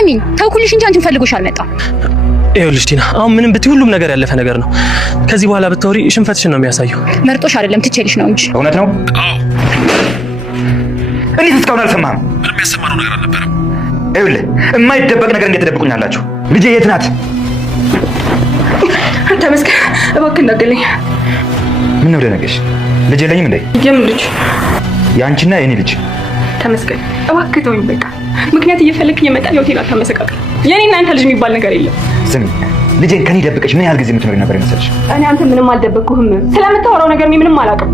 ስሚኝ ተውኩልሽ እንጂ አንቺን ፈልጎሽ አልመጣም። ይኸውልሽ ቲና አሁን ምንም ብትይ ሁሉም ነገር ያለፈ ነገር ነው። ከዚህ በኋላ ብታወሪ ሽንፈትሽን ነው የሚያሳየው። መርጦሽ አይደለም ትቼልሽ ነው እንጂ። እውነት ነው? አዎ። እኔ እስካሁን አልሰማህም? ምንም ያሰማነው ነገር አልነበረም። ይኸውልህ የማይደበቅ ነገር እንዴት ትደብቁኛላችሁ? ልጄ የት ናት? ተመስገን እባክህ እንዳትገለኝ። ምን ነው ደነገሽ? ልጅ የለኝም እንዴ? የምን ልጅ? የአንቺና የኔ ልጅ። ተመስገን እባክህ ተወኝ በቃ። ምክንያት እየፈለክ እየመጣ ሆቴል አታመሰቃቀል። የኔና አንተ ልጅ የሚባል ነገር የለም። ስሚ ልጄን ከኔ ደብቀሽ ምን ያህል ጊዜ የምትኖሪ ነበር የመሰለሽ? እኔ አንተ ምንም አልደበቅኩህም። ስለምታወራው ነገር ምንም አላውቅም።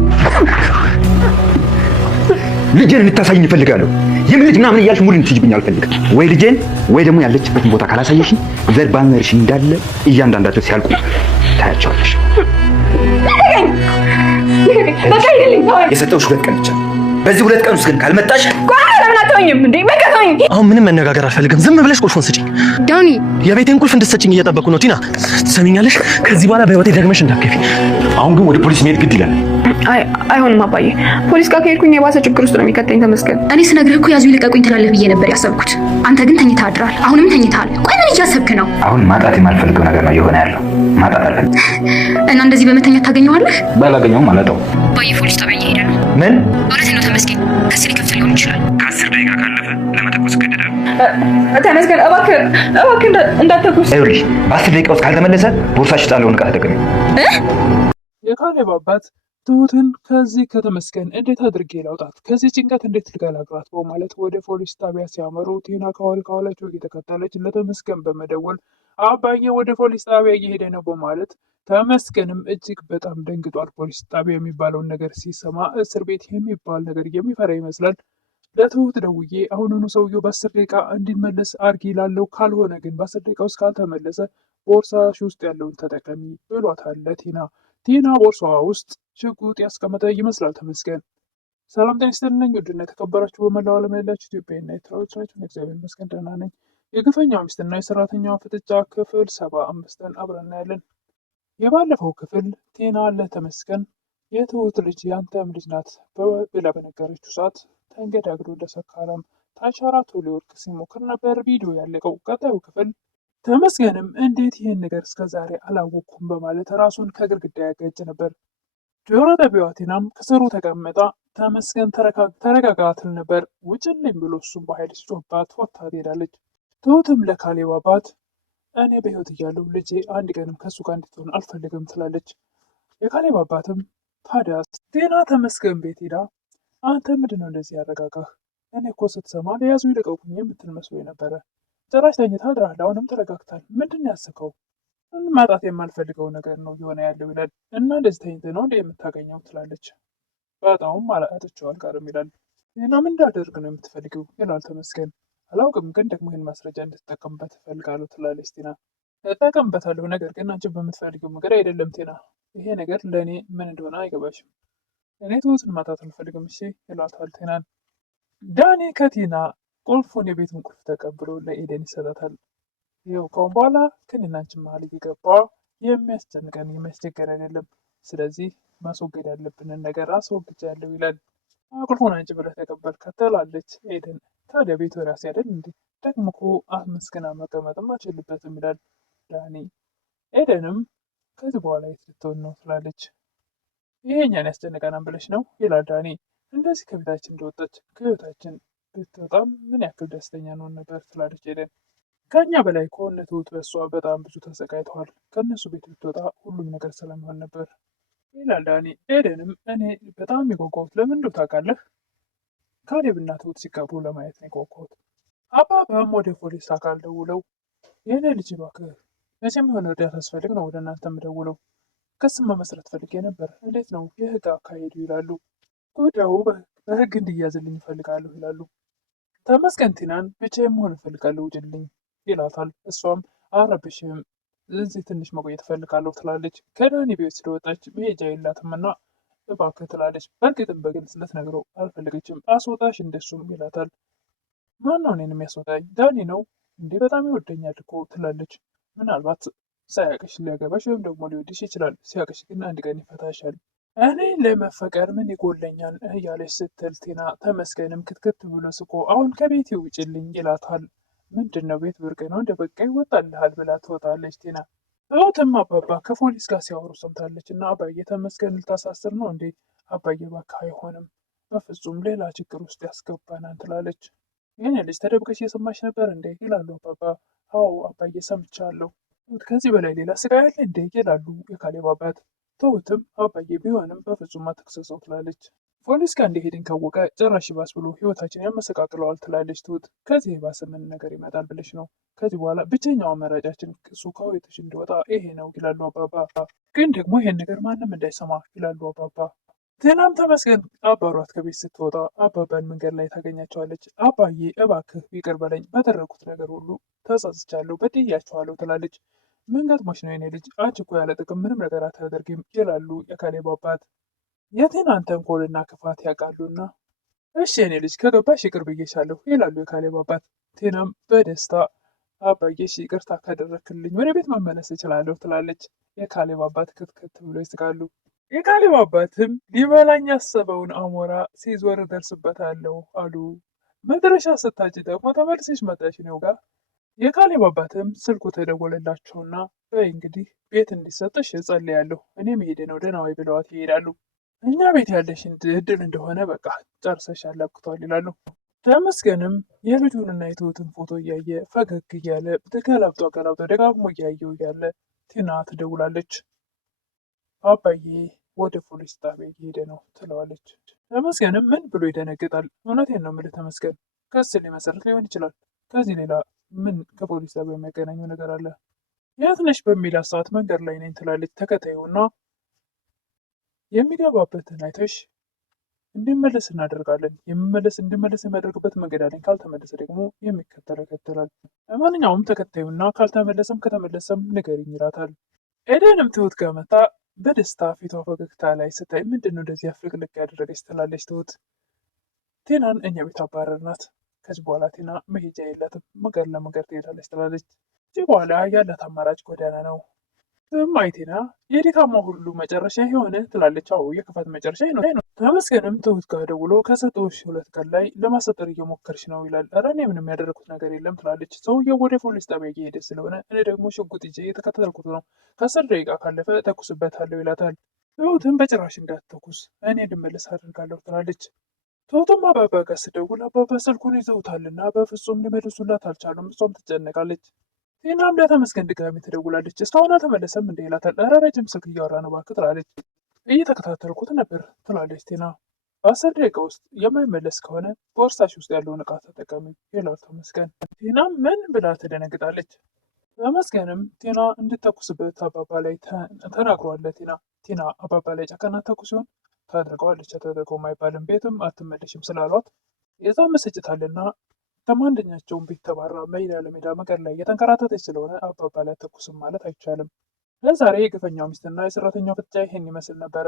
ልጄን እንድታሳይኝ እፈልጋለሁ። የምን ልጅ ምናምን እያልሽ ሙሉ እንድትይዥብኝ አልፈልግም። ወይ ልጄን ወይ ደግሞ ያለችበትን ቦታ ካላሳየሽኝ ዘር ባነርሽ እንዳለ እያንዳንዳቸው ሲያልቁ ታያቸዋለሽ። በቃ ሂድልኝ። የሰጠሁሽ 2 ቀን ብቻ። በዚህ 2 ቀን ውስጥ ግን ካልመጣሽ ለምን አትተወኝም እንዴ? በቃ ተወኝ። አሁን ምንም መነጋገር አልፈልግም። ዝም ብለሽ ቁልፉን ስጪኝ። ዳኒ የቤቴን ቁልፍ እንድትሰጪኝ እየጠበቅኩ ነው። ቲና ትሰሚኛለሽ? ከዚህ በኋላ በህይወቴ ደግመሽ እንዳትገቢ። አሁን ግን ወደ ፖሊስ መሄድ ግድ ይላል። አይሆንም አባዬ። ፖሊስ ጋር ከሄድኩኝ የባሰ ችግር ውስጥ ነው የሚከተኝ። ተመስገን እኔ ስነግርህ እኮ ያዙ ይልቀቁኝ ትላለህ ብዬ ነበር ያሰብኩት። አንተ ግን ተኝተህ አድራል። አሁንም ተኝተሃል። ቆይ ምን እያሰብክ ነው? አሁን ማጣት የማልፈልገው ነገር ነው የሆነ ያለው። ማጣት አልፈልግም እና እንደዚህ በመተኛት ታገኘዋለህ? ባላገኘውም አላጣው። አባዬ ፖሊስ ጣቢያ እየሄደ ነው። ምን? እውነቴን ነው ተመስገን። ከስ ሊከፍት ሊሆን ይችላል። ከ10 ደቂቃ ካለፈ ለመተኮስ እገደዳለሁ። ተመስገን እባክህ እንዳትተኩስ። ይኸውልሽ በ10 ደቂቃ ውስጥ ካልተመለሰ ቦርሳሽ ውስጥ ያለውን ዕቃ ተጠቀሚ። የካሌብ አባት ትሁትን ከዚህ ከተመስገን እንዴት አድርጌ ላውጣት፣ ከዚህ ጭንቀት እንዴት ልገላግላት በማለት ወደ ፖሊስ ጣቢያ ሲያመሩ ቲና ከኋላቸው እየተከተለች ለተመስገን በመደወል አባዬ ወደ ፖሊስ ጣቢያ እየሄደ ነው በማለት ተመስገንም እጅግ በጣም ደንግጧል። ፖሊስ ጣቢያ የሚባለውን ነገር ሲሰማ እስር ቤት የሚባል ነገር የሚፈራ ይመስላል። ለትሁት ደውዬ አሁኑኑ ሰውየው በ10 ደቂቃ እንዲመለስ አርጊ ላለው፣ ካልሆነ ግን በ10 ደቂቃ ውስጥ ካልተመለሰ ቦርሳሽ ውስጥ ያለውን ተጠቀሚ ብሏታል ቲና። ቲና ቦርሳዋ ውስጥ ሽጉጥ ያስቀመጠ ይመስላል ተመስገን። ሰላም ጤና ይስጥልኝ ውድና የተከበራችሁ በመላው ዓለም ያላችሁ ኢትዮጵያና ኤርትራውያን፣ እግዚአብሔር ይመስገን ደህና ነኝ። የግፈኛው ሚስትና የሰራተኛዋ ፍጥጫ ክፍል 75ን አብረን እናያለን። የባለፈው ክፍል ቲና ለተመስገን የትሁት ልጅ ያንተም ልጅ ናት ብላ በነገረችው ሰዓት ተንገዳግዶ እንደሰካራም ታንሸራቶ ሊወድቅ ሲሞክር ነበር ቪዲዮ ያለቀው። ቀጣዩ ክፍል ተመስገንም እንዴት ይህን ነገር እስከዛሬ አላወቅኩም በማለት ራሱን ከግድግዳ ያጋጭ ነበር። ጆሮ ጠቢዋ ቲናም ከስሩ ተቀምጣ ተመስገን ተረጋጋ ትል ነበር። ውጭልኝ ብሎ እሱም በኃይል ሲጮህባት ወጥታ ትሄዳለች። ትሁትም ለካሌብ አባት እኔ በህይወት እያለሁ ልጄ አንድ ቀንም ከሱ ጋር እንድትሆን አልፈልግም ትላለች። የካሌብ አባትም ታዲያ ቲና ተመስገን ቤት ሄዳ አንተ ምንድነው እንደዚህ ያረጋጋህ? እኔ እኮ ስትሰማ ለያዙ ይልቀቁኝ የምትል መስሎ ነበረ። ጭራሽ ተኝታ አድራለህ። አሁንም ተረጋግታል። ምንድን ያስከው? ማጣት የማልፈልገው ነገር ነው የሆነ ያለው ይላል። እና እንደዚህ ተኝተህ ነው እንደ የምታገኘው ትላለች። በጣም አላአጥቸው አልቀርም ይላል። ቲና ምን እንዳደርግ ነው የምትፈልጊው ይላል ተመስገን። አላውቅም፣ ግን ደግሞ ይህን ማስረጃ እንድትጠቀምበት እፈልጋለሁ ትላለች ቲና። እጠቀምበታለሁ፣ ነገር ግን አንቺ በምትፈልጊው መንገድ አይደለም ቲና። ይሄ ነገር ለእኔ ምን እንደሆነ አይገባሽም። እኔ ትሁትን ማጣት አልፈልግም እሺ ይላታል ቲናን። ዳኒ ከቲና ቁልፉን የቤቱን ቁልፍ ተቀብሎ ለኤደን ይሰጣታል። ይኸው ከአሁን በኋላ ከእኔና አንቺ መሀል እየገባ የሚያስጨንቀን የሚያስቸገር አይደለም። ስለዚህ ማስወገድ ያለብንን ነገር አስወግጃለሁ ይላል። ቁልፉን አንቺ ብለህ ተቀበልካት ትላለች ኤደን። ታዲያ ቤቱ ራሴ አይደል እንዴ? ደግሞ እኮ አመስግና መቀመጥም አልችልበትም ይላል ዳኒ። ኤደንም ከዚህ በኋላ የት ልትሆን ነው ትላለች። ይሄ እኛን ያስጨንቀናል ብለሽ ነው ይላል ዳኒ። እንደዚህ ከቤታችን እንደወጣች ከህይወታችን ብትወጣም ምን ያክል ደስተኛ ነው ነበር ትላለች ኤደን። ከኛ በላይ ከሆነ ትሁት በሷ በጣም ብዙ ተሰቃይተዋል። ከእነሱ ቤት ብትወጣ ሁሉም ነገር ስለሚሆን ነበር ይላል ዳኒ። ኤደንም እኔ በጣም የጓጓሁት ለምን እንደው ታውቃለህ? ካሌብና ትሁት ሲጋቡ ለማየት ነው የጓጓሁት። አባባም ወደ ፖሊስ አካል ደውለው የእኔ ልጅ እባክህ መቼም የሆነ እርዳታ አስፈልግ ነው ወደ እናንተ የምደውለው፣ ክስ መመስረት ፈልጌ ነበር፣ እንዴት ነው የህግ አካሄዱ ይላሉ። ጉዳዩ በህግ እንዲያዝልኝ እፈልጋለሁ ይላሉ። ተመስገን ቲናን ብቻዬን መሆን እፈልጋለሁ ውጭልኝ ይላታል። እሷም አረብሽም እዚህ ትንሽ መቆየት እፈልጋለሁ ትላለች። ከዳኒ ቤት ስለወጣች መሄጃ የላትምና እባክህ ትላለች። በእርግጥም በግልጽ ልትነግረው አልፈለገችም። አስወጣሽ እንደሱም ይላታል። ማነው እኔን የሚያስወጣኝ? ዳኒ ነው እንዴ? በጣም ይወደኛል እኮ ትላለች። ምናልባት ሳያቅሽ ሊያገባሽ ወይም ደግሞ ሊወድሽ ይችላል። ሲያቅሽ ግን አንድ ቀን ይፈታሻል። እኔ ለመፈቀር ምን ይጎለኛል እያለች ስትል ቲና ተመስገንም ክትክት ብሎ ስቆ አሁን ከቤት ውጭልኝ ይላታል። ምንድነው ቤት ብርቅ ነው እንደ በቃ ይወጣልሃል ብላ ትወጣለች ቲና። ትሁትም አባባ ከፖሊስ ጋር ሲያወሩ ሰምታለች እና አባዬ ተመስገን ልታሳስር ነው እንዴ? አባዬ እባክህ አይሆንም፣ በፍጹም ሌላ ችግር ውስጥ ያስገባናል ትላለች። የኔ ልጅ ተደብቀሽ የሰማሽ ነበር እንዴ? ይላሉ አባባ። አዎ አባዬ ሰምቻለሁ። ከዚህ በላይ ሌላ ስቃይ አለ እንዴ? ይላሉ የካሌብ አባት። ትሁትም አባዬ ቢሆንም በፍጹም አትክሰሰው ትላለች። ፖሊስ ጋር እንደሄድን ካወቀ ጭራሽ ባስ ብሎ ህይወታችን ያመሰቃቅለዋል ትላለች ትሁት። ከዚህ የባሰ ምን ነገር ይመጣል ብለሽ ነው? ከዚህ በኋላ ብቸኛው አማራጫችን እሱ ከቤትሽ እንዲወጣ ይሄ ነው ይላሉ አባባ። ግን ደግሞ ይሄን ነገር ማንም እንዳይሰማ ይላሉ አባባ። ቴናም ተመስገን አባሯት ከቤት ስትወጣ አባባን መንገድ ላይ ታገኛቸዋለች። አባዬ እባክህ ይቅር በለኝ፣ ባደረኩት ነገር ሁሉ ተጸጽቻለሁ፣ በድያቸዋለሁ ትላለች። ምን ገጥሞሽ ነው የኔ ልጅ? አንቺ እኮ ያለ ጥቅም ምንም ነገር አታደርጊም ይላሉ የካሌብ አባት። የቴናን ተንኮልና ክፋት ያውቃሉና እሺ የኔ ልጅ ከገባሽ ይቅር ብዬሻለሁ ይላሉ የካሌብ አባት። ቴናም በደስታ አባዬሽ ይቅርታ ካደረክልኝ ወደ ቤት መመለስ እችላለሁ ትላለች። የካሌብ አባት ክትክት ብሎ ይስቃሉ። የካሌብ አባትም ሊበላኝ ያሰበውን አሞራ ሲዞር ደርስበታለሁ አሉ። መድረሻ ስታጭ ደግሞ ተመልሰሽ መጣሽ ነው ጋር። የካሌብ አባትም ስልኩ ተደወለላቸውና በይ እንግዲህ ቤት እንዲሰጥሽ እጸልያለሁ፣ እኔ መሄዴ ነው፣ ደህና ዋይ ብለዋት ይሄዳሉ። እኛ ቤት ያለሽን እድል እንደሆነ በቃ ጨርሰሽ አላብቅቷል ይላሉ። ተመስገንም የልጁንና የትሁትን ፎቶ እያየ ፈገግ እያለ ተገላብጦ ደጋግሞ እያየው እያለ ቲና ትደውላለች። አባዬ ወደ ፖሊስ ጣቢያ እየሄደ ነው ትለዋለች። ተመስገንም ምን ብሎ ይደነግጣል። እውነቴን ነው የምልህ ተመስገን፣ ክስ ሊመሰርት ሊሆን ይችላል። ከዚህ ሌላ ምን ከፖሊስ ጣቢያ የሚያገናኘው ነገር አለ? የት ነሽ በሚላት ሰዓት መንገድ ላይ ነኝ ትላለች። ተከታዩና የሚገባበትን አይተሽ እንዲመለስ እናደርጋለን። እንዲመለስ የሚያደርግበት መንገድ አለኝ። ካልተመለሰ ደግሞ የሚከተለው ይከተላል። ለማንኛውም ተከታዩና ካልተመለሰም ከተመለሰም ንገሪኝ ይላታል። ኤደንም ትሁት ጋር መጣ። በደስታ ፊቷ ፈገግታ ላይ ስታይ ምንድነው እንደዚህ አፍልቅልቅ ያደረገች ትላለች ትሁት። ቴናን እኛ ቤት አባረርናት። ከዚህ በኋላ ቴና መሄጃ የላትም፣ መንገድ ለመንገድ ትሄዳለች ትላለች። ከዚህ በኋላ ያላት አማራጭ ጎዳና ነው። ቴና የድካማ ሁሉ መጨረሻ የሆነ ትላለች። አዎ የክፋት መጨረሻ ነው። ተመስገንም ትሁት ጋር ደውሎ ከሰጠሁሽ 2 ቀን ላይ ለማሰጠር እየሞከርሽ ነው ይላል። ኧረ እኔ ምንም ያደረኩት ነገር የለም ትላለች። ሰውየው ወደ ፖሊስ ጣቢያ እየሄደ ስለሆነ እኔ ደግሞ ሽጉጥ ይዤ የተከታተልኩት ነው፣ ከ10 ደቂቃ ካለፈ ተኩስበታለሁ ይላታል። ትሁትም በጭራሽ እንዳትተኩስ እኔ እንድመለስ አድርጋለሁ ትላለች። ትሁትም አባባ ጋር ስደውል አባባ ስልኩን ይዘውታልና በፍጹም ሊመልሱላት አልቻሉም። እሷም ትጨነቃለች። ቴናም ለተመስገን ድጋሚ ትደውላለች። እስካሁን አልተመለሰም እንደ ይላታል። ኧረ ረጅም ስልክ እያወራ ነው እባክህ ትላለች። እየተከታተልኩት ነበር ትላለች ቴና። በ10 ደቂቃ ውስጥ የማይመለስ ከሆነ ቦርሳሽ ውስጥ ያለውን እቃ ተጠቀሚ ይላል ተመስገን። ቴናም ምን ብላ ትደነግጣለች። ተመስገንም ቴና እንድተኩስበት አባባ ላይ ተናግሯል። ቴና አባባ ላይ ጨከና ተኩስ ሲሆን ታደርገዋለች። አታደርገውም አይባልም። ቤትም አትመለሽም ስላሏት የዛ መስጭታልና ከማንደኛቸውን ቤት ተባራ ሜዳ ለሜዳ መንገድ ላይ እየተንከራተተች ስለሆነ አባባ ላይ ተኩስም ማለት አይቻልም። ለዛሬ የግፈኛው ሚስትና የሰራተኛው ፍጥጫ ይሄን ይመስል ነበረ።